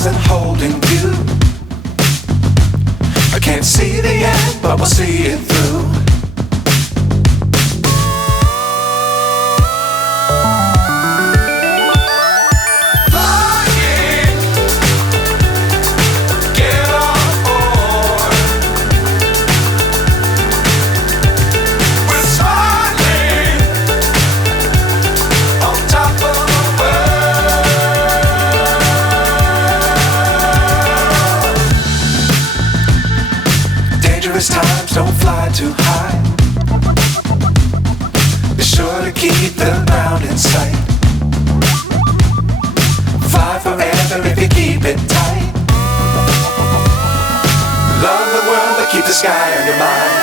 stars and holding you. I can't see the end, but we'll see it through. Times don't fly too high. Be sure to keep the ground in sight. Fly forever if you keep it tight. Love the world but keep the sky on your mind.